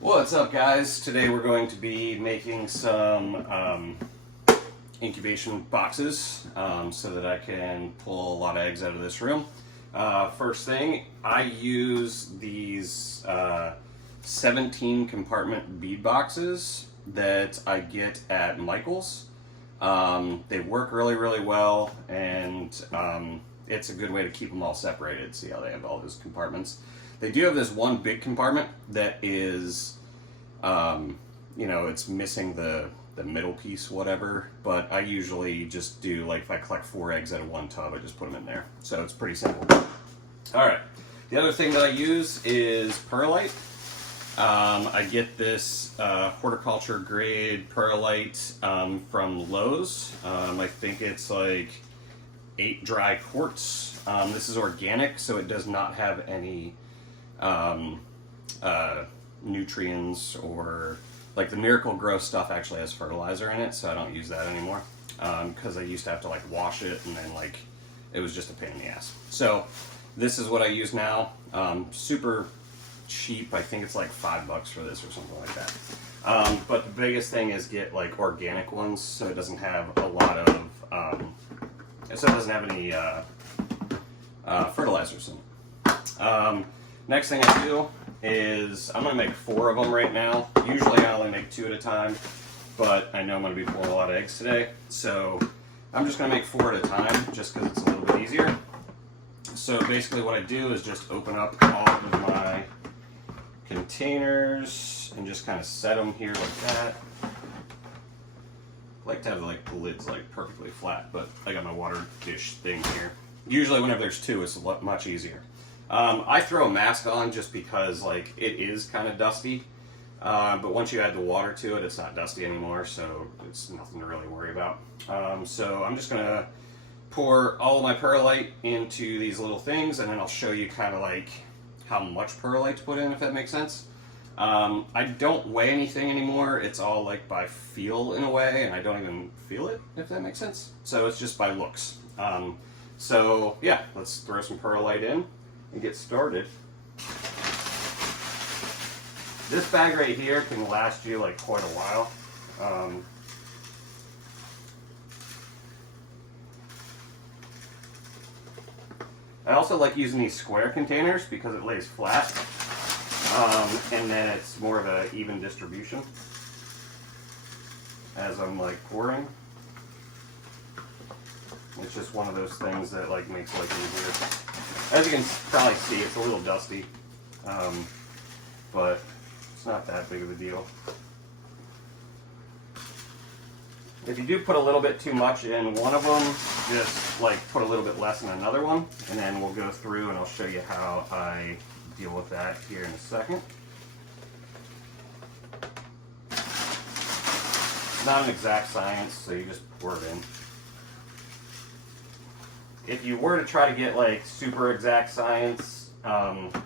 What's up, guys? Today we're going to be making some incubation boxes so that I can pull a lot of eggs out of this room. First thing, I use these 17 compartment bead boxes that I get at Michael's. They work really well, and it's a good way to keep them all separated. See how they have all those compartments. They do have this one big compartment that is, it's missing the middle piece, whatever, but I usually just do, like, if I collect 4 eggs out of one tub, I just put them in there. So it's pretty simple. Alright, the other thing that I use is perlite. I get this horticulture grade perlite from Lowe's. I think it's like 8 dry quarts. This is organic, so it does not have any nutrients, or like the Miracle Grow stuff actually has fertilizer in it, so I don't use that anymore because I used to have to like wash it, and then like it was just a pain in the ass. So this is what I use now. Super cheap. I think it's like $5 for this or something like that. But the biggest thing is get like organic ones, so it doesn't have a lot of so it doesn't have any fertilizers in it. Next thing I do is I'm going to make 4 of them right now. Usually I only make 2 at a time, but I know I'm going to be pulling a lot of eggs today, so I'm just going to make 4 at a time just because it's a little bit easier. So basically what I do is just open up all of my containers and just kind of set them here like that. I like to have like the lids like perfectly flat, but I got my water dish thing here. Usually whenever there's 2, it's much easier. I throw a mask on just because like it is kind of dusty, but once you add the water to it, it's not dusty anymore, so it's nothing to really worry about. So I'm just gonna pour all of my perlite into these little things, and then I'll show you kind of like how much perlite to put in, if that makes sense. I don't weigh anything anymore. It's all like by feel in a way, and I don't even feel it, if that makes sense. So it's just by looks. So yeah, let's throw some perlite in and get started. This bag right here can last you like quite a while. I also like using these square containers because it lays flat, and then it's more of an even distribution as I'm like pouring. It's just one of those things that like makes life easier. As you can probably see, it's a little dusty, but it's not that big of a deal. If you do put a little bit too much in one of them, just like put a little bit less in another one, and then we'll go through and I'll show you how I deal with that here in a second. It's not an exact science, so you just pour it in. If you were to try to get like super exact science,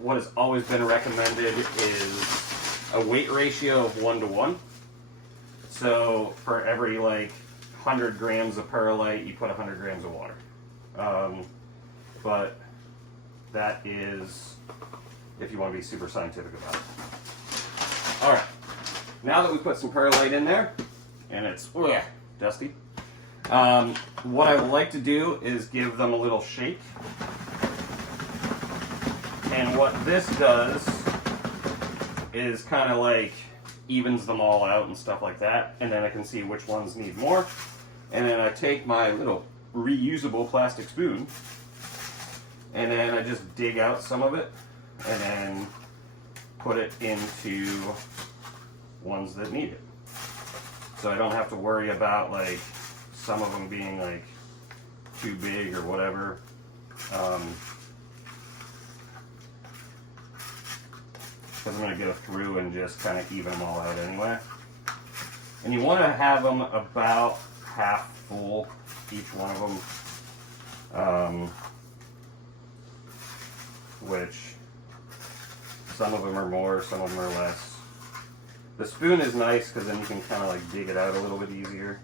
what has always been recommended is a weight ratio of 1 to 1. So for every like 100 grams of perlite, you put 100 grams of water. But that is if you want to be super scientific about it. All right, now that we put some perlite in there, and it's dusty, what I would like to do is give them a little shake. And what this does is kind of like evens them all out and stuff like that, and then I can see which ones need more. And then I take my little reusable plastic spoon, and then I just dig out some of it and then put it into ones that need it. So I don't have to worry about like some of them being like too big or whatever. Because I'm going to go through and just kind of even them all out anyway. And you want to have them about half full, each one of them. Which some of them are more, some of them are less. The spoon is nice because then you can kind of like dig it out a little bit easier.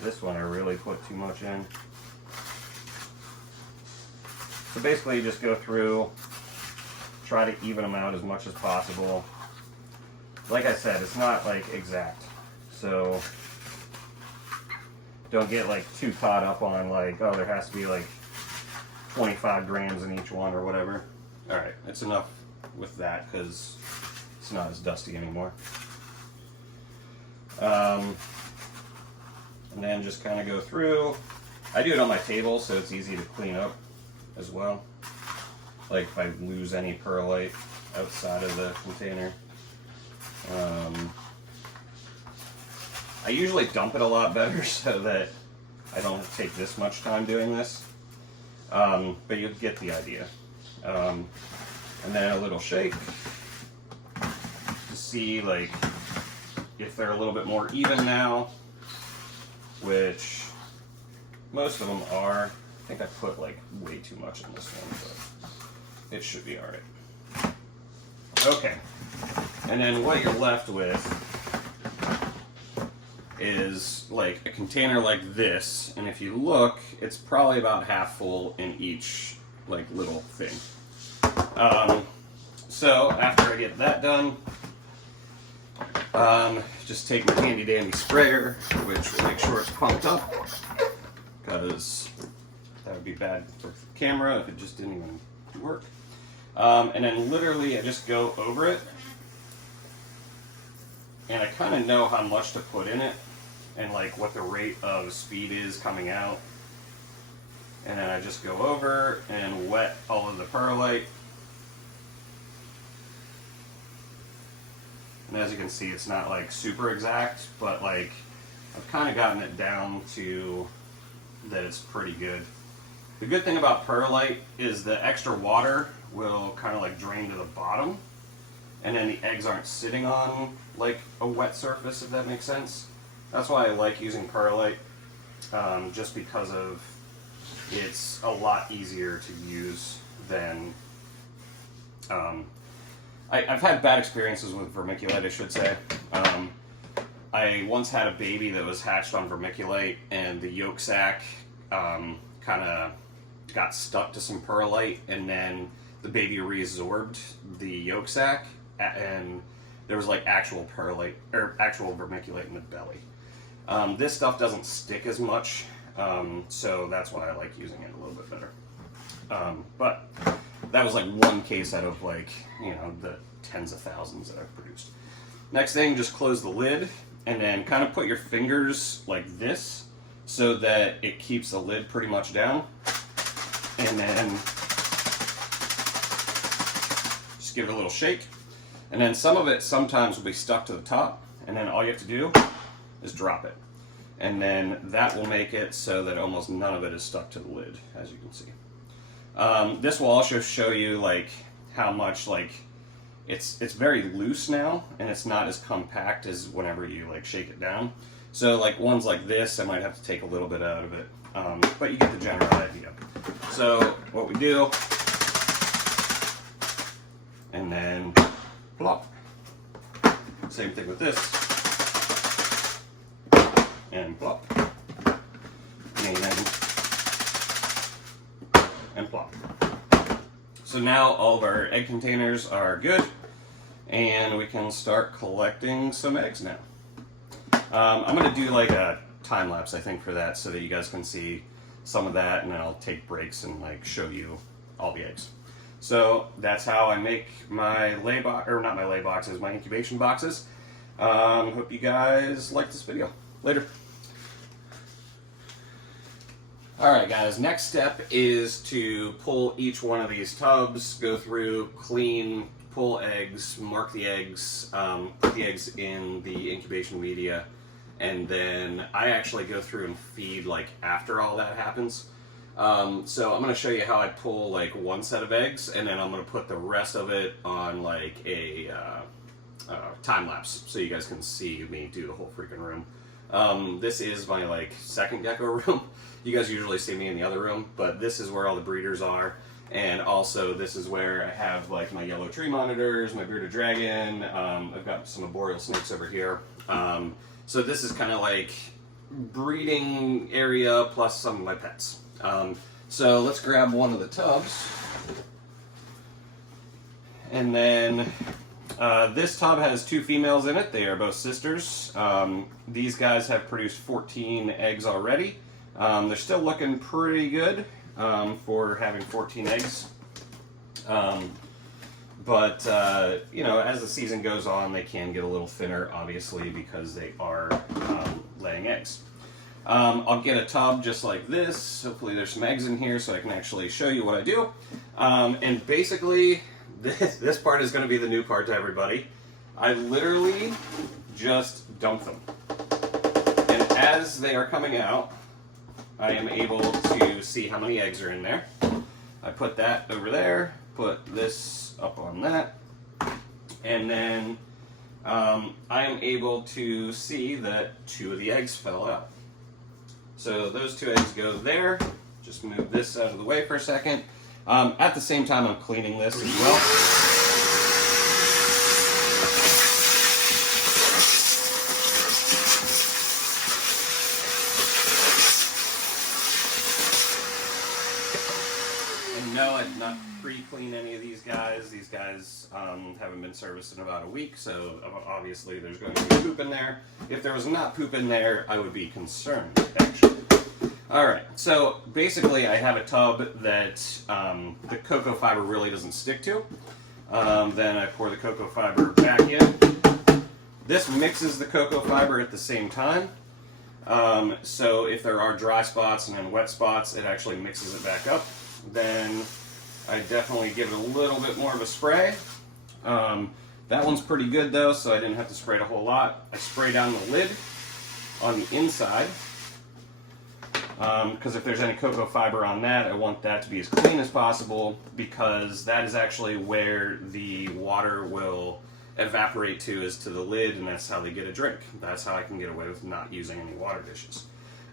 This one I really put too much in. So basically you just go through, try to even them out as much as possible. Like I said, it's not like exact, so don't get like too caught up on like, oh, there has to be like 25 grams in each one or whatever. All right, it's enough with that because it's not as dusty anymore. And then just kind of go through. I do it on my table so it's easy to clean up as well. Like if I lose any perlite outside of the container. I usually dump it a lot better so that I don't have to take this much time doing this. But you get the idea. And then a little shake to see like if they're a little bit more even now, which most of them are. I think I put like way too much in this one, but it should be all right. Okay, and then what you're left with is like a container like this, and if you look, it's probably about half full in each like little thing. So after I get that done, just take my handy dandy sprayer, which will make sure it's pumped up, because that would be bad for the camera if it just didn't even work. And then literally I just go over it, and I kind of know how much to put in it and like what the rate of speed is coming out. And then I just go over and wet all of the perlite. And as you can see, it's not like super exact, but like I've kind of gotten it down to that it's pretty good. The good thing about perlite is the extra water will kind of like drain to the bottom, and then the eggs aren't sitting on like a wet surface, if that makes sense. That's why I like using perlite, just because of it's a lot easier to use than I've had bad experiences with vermiculite, I should say. I once had a baby that was hatched on vermiculite, and the yolk sac kind of got stuck to some perlite, and then the baby resorbed the yolk sac, and there was like actual perlite or actual vermiculite in the belly. This stuff doesn't stick as much, so that's why I like using it a little bit better. But that was like one case out of like, you know, the tens of thousands that I've produced. Next thing, just close the lid and then kind of put your fingers like this so that it keeps the lid pretty much down. And then just give it a little shake. And then some of it sometimes will be stuck to the top, and then all you have to do is drop it. And then that will make it so that almost none of it is stuck to the lid, as you can see. This will also show you like how much like it's very loose now, and it's not as compact as whenever you like shake it down. So like ones like this, I might have to take a little bit out of it, but you get the general idea. So what we do, and then plop. Same thing with this, and plop, and plop. So now all of our egg containers are good, and we can start collecting some eggs now. I'm going to do like a time lapse, I think, for that, so that you guys can see some of that, and then I'll take breaks and like show you all the eggs. So that's how I make my lay box, or not my lay boxes, my incubation boxes. Hope you guys like this video. Later. Alright guys, next step is to pull each one of these tubs, go through, clean, pull eggs, mark the eggs, put the eggs in the incubation media, and then I actually go through and feed like after all that happens. So I'm going to show you how I pull like one set of eggs, and then I'm going to put the rest of it on like a time lapse so you guys can see me do the whole freaking room. This is my like second gecko room. You guys usually see me in the other room, but this is where all the breeders are, and also this is where I have like my yellow tree monitors, my bearded dragon, I've got some arboreal snakes over here. So this is kind of like breeding area plus some of my pets. So let's grab one of the tubs, And then this tub has 2 females in it. They are both sisters. These guys have produced 14 eggs already. They're still looking pretty good for having 14 eggs. But you know, as the season goes on, they can get a little thinner, obviously, because they are laying eggs. I'll get a tub just like this. Hopefully there's some eggs in here so I can actually show you what I do. And basically, this part is going to be the new part to everybody. I literally just dump them. And as they are coming out, I am able to see how many eggs are in there. I put that over there, put this up on that, and then I am able to see that 2 of the eggs fell out. So those 2 eggs go there. Just move this out of the way for a second. At the same time, I'm cleaning this as well. And no, I did not pre-clean any of these guys. These guys haven't been serviced in about a week, so obviously there's going to be poop in there. If there was not poop in there, I would be concerned, actually. Alright, so basically I have a tub that the cocoa fiber really doesn't stick to. Then I pour the cocoa fiber back in. This mixes the cocoa fiber at the same time. So if there are dry spots and then wet spots, it actually mixes it back up. Then I definitely give it a little bit more of a spray. That one's pretty good though, so I didn't have to spray it a whole lot. I spray down the lid on the inside. Because if there's any cocoa fiber on that, I want that to be as clean as possible, because that is actually where the water will evaporate to, is to the lid, and that's how they get a drink. That's how I can get away with not using any water dishes.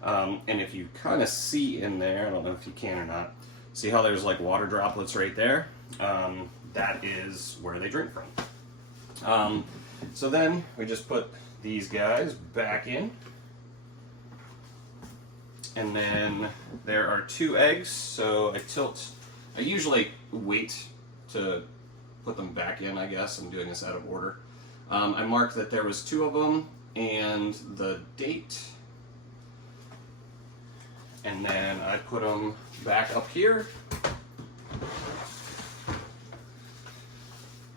And if you kind of see in there, I don't know if you can or not, see how there's like water droplets right there? That is where they drink from. So then we just put these guys back in. And then there are 2 eggs, so I usually wait to put them back in, I guess. I'm doing this out of order. I marked that there was 2 of them and the date. And then I put them back up here.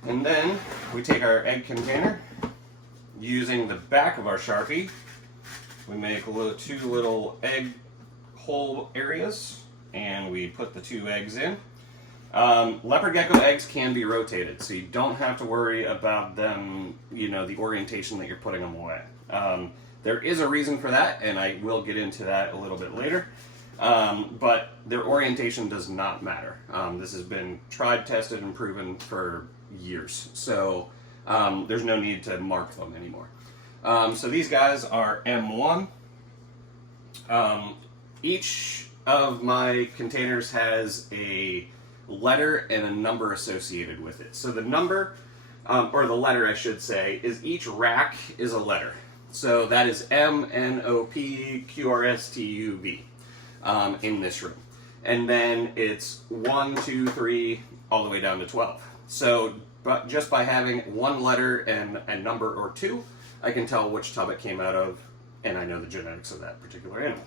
And then we take our egg container, using the back of our Sharpie, we make 2 little egg hole areas, and we put the 2 eggs in. Leopard gecko eggs can be rotated, so you don't have to worry about them, you know, the orientation that you're putting them away. There is a reason for that, and I will get into that a little bit later. But their orientation does not matter. This has been tried, tested, and proven for years, so there's no need to mark them anymore. So these guys are M1. Each of my containers has a letter and a number associated with it. So the number, or the letter I should say, is each rack is a letter. So that is M, N, O, P, Q, R, S, T, U, V in this room. And then it's 1, 2, 3, all the way down to 12. So but just by having one letter and a number or 2, I can tell which tub it came out of, and I know the genetics of that particular animal.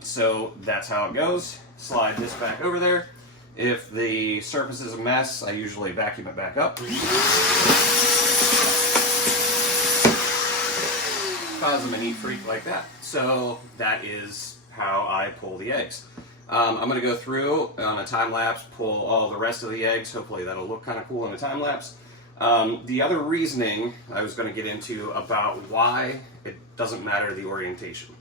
So that's how it goes. Slide this back over there. If the surface is a mess, I usually vacuum it back up. Cause them a neat freak like that. So that is how I pull the eggs. I'm going to go through on a time lapse, pull all the rest of the eggs. Hopefully that'll look kind of cool in a time lapse. The other reasoning I was going to get into about why it doesn't matter the orientation.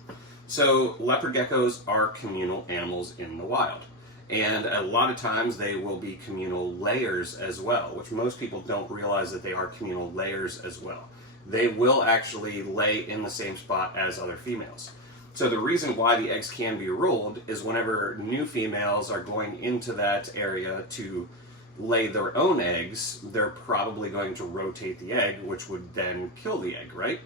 So leopard geckos are communal animals in the wild. And a lot of times they will be communal layers as well, which most people don't realize that they are communal layers as well. They will actually lay in the same spot as other females. So the reason why the eggs can be ruled is whenever new females are going into that area to lay their own eggs, they're probably going to rotate the egg, which would then kill the egg, right?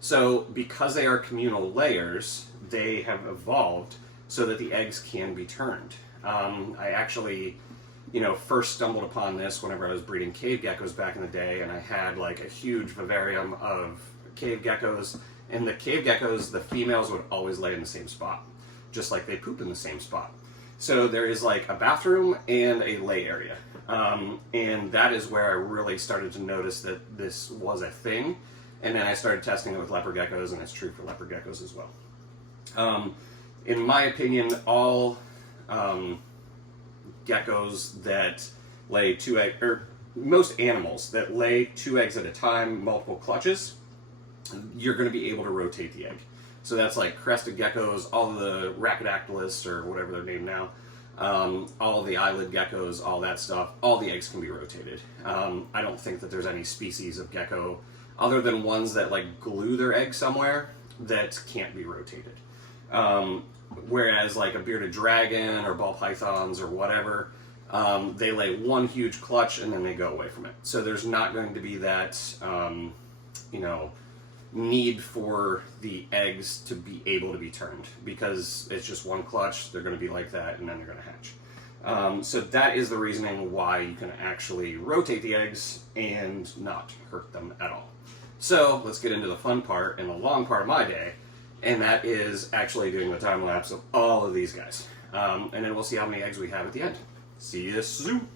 So because they are communal layers, they have evolved so that the eggs can be turned. I actually first stumbled upon this whenever I was breeding cave geckos back in the day, and I had like a huge vivarium of cave geckos. And the cave geckos, the females would always lay in the same spot, just like they poop in the same spot. So there is like a bathroom and a lay area. And that is where I really started to notice that this was a thing. And then I started testing it with leopard geckos, and it's true for leopard geckos as well. In my opinion, all geckos that lay 2 eggs, or most animals that lay 2 eggs at a time, multiple clutches, you're going to be able to rotate the egg. So that's like crested geckos, all the Rhacodactylus, or whatever they're named now, all the eyelid geckos, all that stuff, all the eggs can be rotated. I don't think that there's any species of gecko, other than ones that like glue their egg somewhere, that can't be rotated. Whereas like a bearded dragon or ball pythons or whatever, they lay one huge clutch and then they go away from it. So there's not going to be that, need for the eggs to be able to be turned, because it's just one clutch. They're going to be like that, and then they're going to hatch. So that is the reasoning why you can actually rotate the eggs and not hurt them at all. So let's get into the fun part and the long part of my day, and that is actually doing the time lapse of all of these guys. And then we'll see how many eggs we have at the end. See you soon.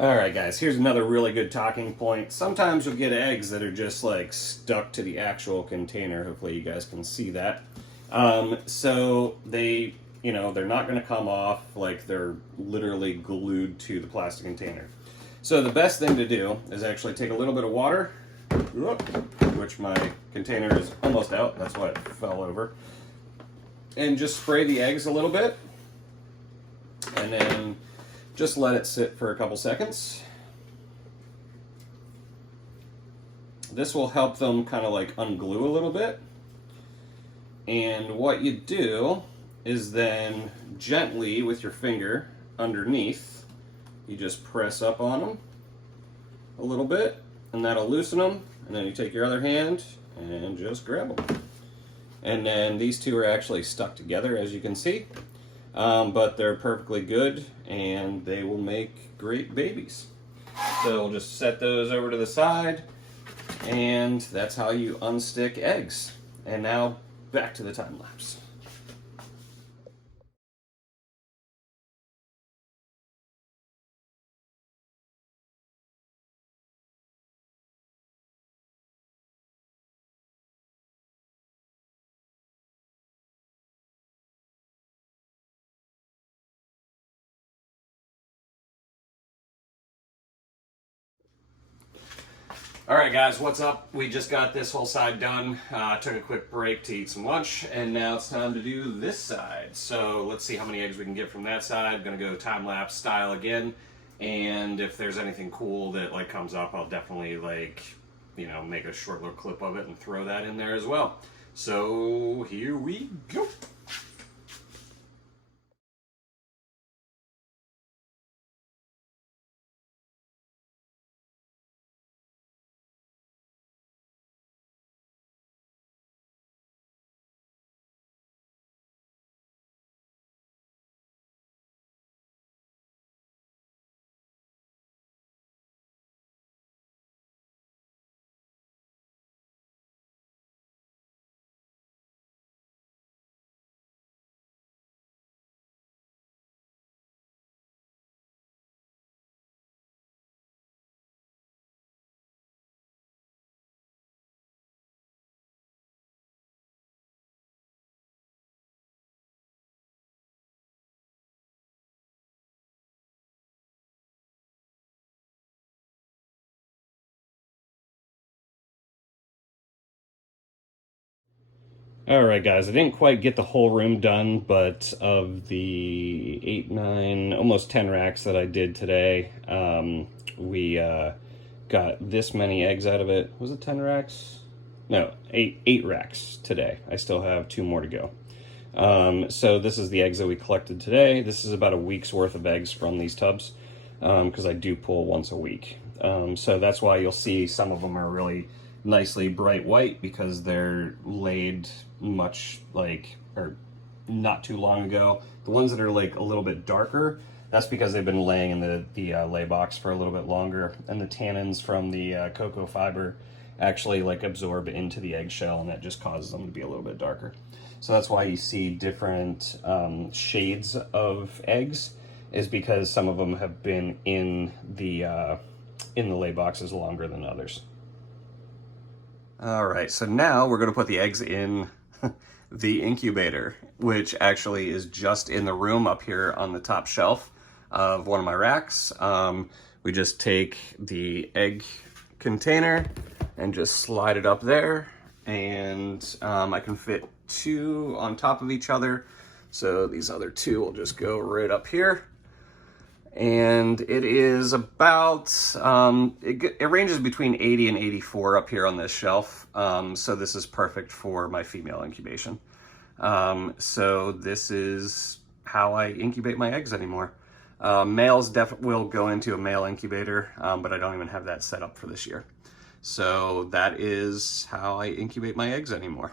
Alright guys, here's another really good talking point. Sometimes you'll get eggs that are just like stuck to the actual container. Hopefully you guys can see that. So they, they're not going to come off, like they're literally glued to the plastic container. So the best thing to do is actually take a little bit of water, which my container is almost out, that's why it fell over, and just spray the eggs a little bit, and then just let it sit for a couple seconds. This will help them kind of like unglue a little bit. And what you do is then gently with your finger underneath, you just press up on them a little bit, and that'll loosen them. And then you take your other hand and just grab them. And then these two are actually stuck together, as you can see. But they're perfectly good, and they will make great babies. So we'll just set those over to the side, and that's how you unstick eggs. And now back to the time lapse. Alright guys, what's up? We just got this whole side done. Took a quick break to eat some lunch, and now it's time to do this side. So let's see how many eggs we can get from that side. Gonna go time-lapse style again, and if there's anything cool that like comes up, I'll definitely make a short little clip of it and throw that in there as well. So here we go. All right, guys, I didn't quite get the whole room done, but of the 8, 9, almost 10 racks that I did today, we got this many eggs out of it. Was it 10 racks? No, 8 racks today. I still have 2 more to go. So this is the eggs that we collected today. This is about a week's worth of eggs from these tubs, because I do pull once a week. So that's why you'll see some of them are really nicely bright white, because they're laid much or not too long ago. The ones that are like a little bit darker, that's because they've been laying in the lay box for a little bit longer, and the tannins from the cocoa fiber actually like absorb into the eggshell, and that just causes them to be a little bit darker. So that's why you see different shades of eggs, is because some of them have been in the lay boxes longer than others. All right, so now we're going to put the eggs in the incubator, which actually is just in the room up here on the top shelf of one of my racks. We just take the egg container and just slide it up there, and I can fit 2 on top of each other. So these other 2 will just go right up here. And it is about, it ranges between 80 and 84 up here on this shelf. So this is perfect for my female incubation. So this is how I incubate my eggs anymore. Males will go into a male incubator, but I don't even have that set up for this year. So that is how I incubate my eggs anymore.